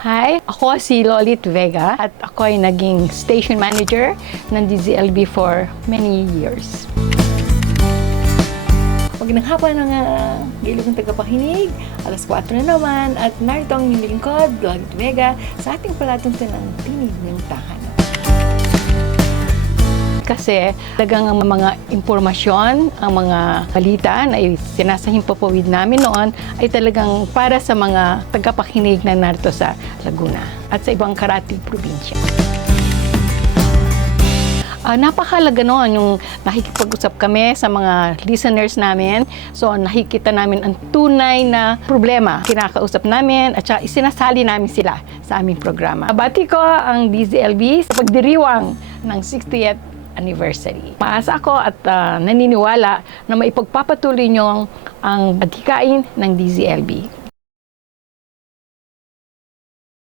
Hi, ako si Lolit Vega at ako ay naging station manager ng DZLB for many years. Magandang hapon mga gilugong tagapakinig. Alas 4 na naman at narito ang inyong lingkod, Lolit Vega, sa ating palatuntunan ng Tinig ng Tahanan. Kasi talagang ang mga impormasyon, ang mga balita na sinasahimpapawid namin noon ay talagang para sa mga tagapakinig na narito sa Laguna at sa ibang karatig probinsya. Napakahalaga noon yung nakikipag-usap kami sa mga listeners namin. So nakikita namin ang tunay na problema. Kinakausap namin at saka isinasali namin sila sa aming programa. Bati ko ang DZLB sa pagdiriwang ng 60th anniversary. Maasa ako at naniniwala na maipagpapatuloy nyo ang adhikain ng DZLB.